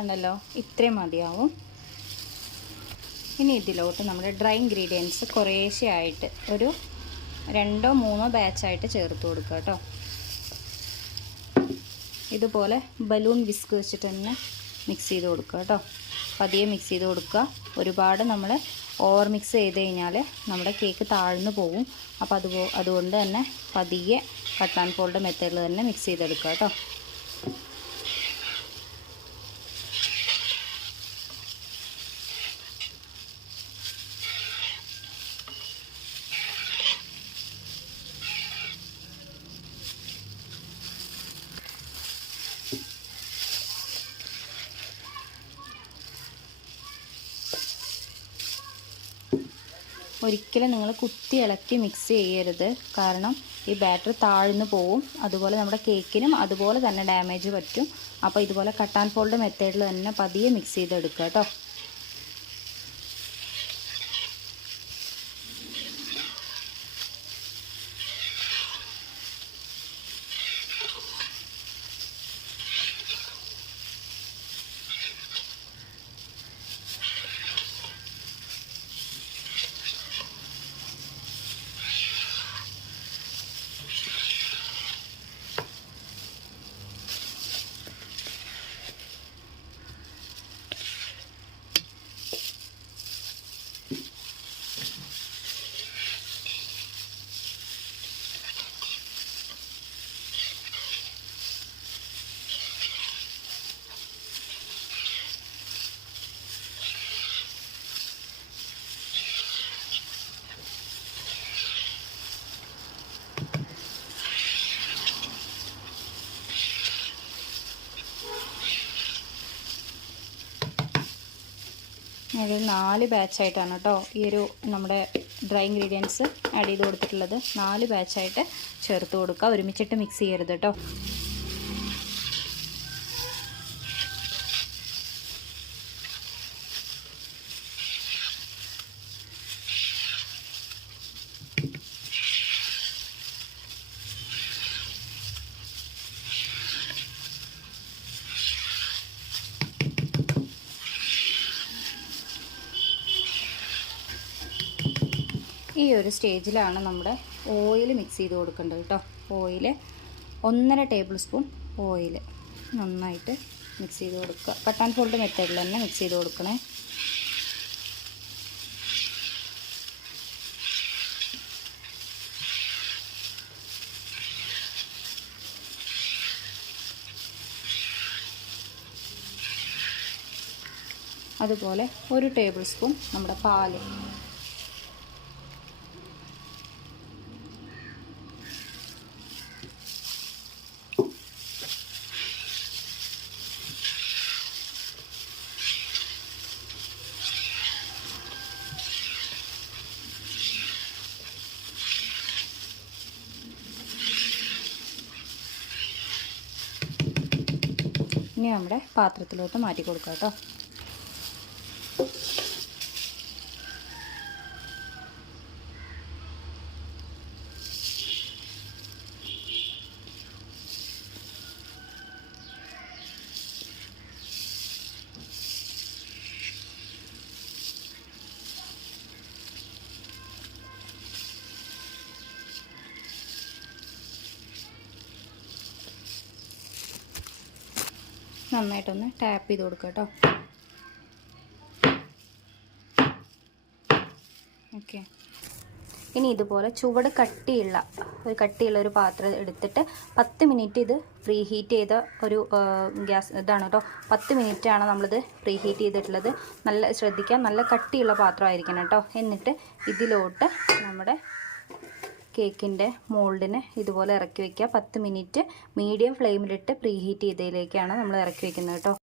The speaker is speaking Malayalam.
കണ്ടല്ലോ, ഇത്രയും മതിയാവും. ഇനി ഇതിലോട്ട് നമ്മുടെ ഡ്രൈ ഇൻഗ്രീഡിയൻസ് കുറേശ്ശെ ആയിട്ട് ഒരു 2-3 ബാച്ചായിട്ട് ചേർത്ത് കൊടുക്കുക കേട്ടോ. ഇതുപോലെ ബലൂൺ വിസ്ക് വെച്ചിട്ട് തന്നെ മിക്സ് ചെയ്ത് കൊടുക്കുക കേട്ടോ. പതിയെ മിക്സ് ചെയ്ത് കൊടുക്കുക. ഒരുപാട് നമ്മൾ ഓവർ മിക്സ് ചെയ്ത് കഴിഞ്ഞാൽ നമ്മുടെ കേക്ക് താഴ്ന്നു പോകും. അപ്പോൾ അതുകൊണ്ട് തന്നെ പതിയെ കട്ട് ആൻഡ് ഫോൾഡ് മെത്തേഡിൽ തന്നെ മിക്സ് ചെയ്തെടുക്കുക കേട്ടോ. ഒരിക്കലും നിങ്ങൾ കുത്തി ഇളക്കി മിക്സ് ചെയ്യരുത്. കാരണം ഈ ബാറ്റർ താഴ്ന്നു പോവും. അതുപോലെ നമ്മുടെ കേക്കിനും അതുപോലെ തന്നെ ഡാമേജ് പറ്റും. അപ്പോൾ ഇതുപോലെ കട്ട് ആൻഡ് ഫോൾഡ് മെത്തേഡിൽ തന്നെ പതിയെ മിക്സ് ചെയ്തെടുക്കുക കേട്ടോ. ഒരു 4 ബാച്ചായിട്ടാണ് കേട്ടോ ഈ ഒരു നമ്മുടെ ഡ്രൈ ഇൻഗ്രീഡിയൻസ് ആഡ് ചെയ്ത് കൊടുത്തിട്ടുള്ളത്. 4 ബാച്ചായിട്ട് ചേർത്ത് കൊടുക്കുക. ഒരുമിച്ചിട്ട് മിക്സ് ചെയ്യരുത് കേട്ടോ. ഈ ഒരു സ്റ്റേജിലാണ് നമ്മുടെ ഓയിൽ മിക്സ് ചെയ്ത് കൊടുക്കേണ്ടത് കേട്ടോ. ഓയിൽ 1.5 ടേബിൾ സ്പൂൺ ഓയിൽ നന്നായിട്ട് മിക്സ് ചെയ്ത് കൊടുക്കുക. കട്ട് ആൻഡ് ഫോൾഡ് മെത്തേഡിൽ തന്നെ മിക്സ് ചെയ്ത് കൊടുക്കണേ. അതുപോലെ 1 ടേബിൾ സ്പൂൺ നമ്മുടെ പാല്. ഇനി നമ്മുടെ പാത്രത്തിലോട്ട് മാറ്റി കൊടുക്കാം കേട്ടോ. നന്നായിട്ടൊന്ന് ടാപ്പ് ചെയ്ത് കൊടുക്കുക കേട്ടോ. ഓക്കെ. ഇനി ഇതുപോലെ ചുവട് കട്ടിയുള്ള ഒരു പാത്രം എടുത്തിട്ട് 10 മിനിറ്റ് ഇത് പ്രീ ഹീറ്റ് ചെയ്ത ഒരു ഗ്യാസ് ഇതാണ് കേട്ടോ. 10 മിനിറ്റാണ് നമ്മളിത് പ്രീ ഹീറ്റ് ചെയ്തിട്ടുള്ളത്. നല്ല ശ്രദ്ധിക്കുക, നല്ല കട്ടിയുള്ള പാത്രമായിരിക്കണം കേട്ടോ. എന്നിട്ട് ഇതിലോട്ട് നമ്മുടെ കേക്കിൻ്റെ മോൾഡിന് ഇതുപോലെ ഇറക്കി വയ്ക്കുക. 10 മിനിറ്റ് മീഡിയം ഫ്ലെയിമിലിട്ട് പ്രീ ഹീറ്റ് ചെയ്തതിലേക്കാണ് നമ്മൾ ഇറക്കി വയ്ക്കുന്നത് കേട്ടോ.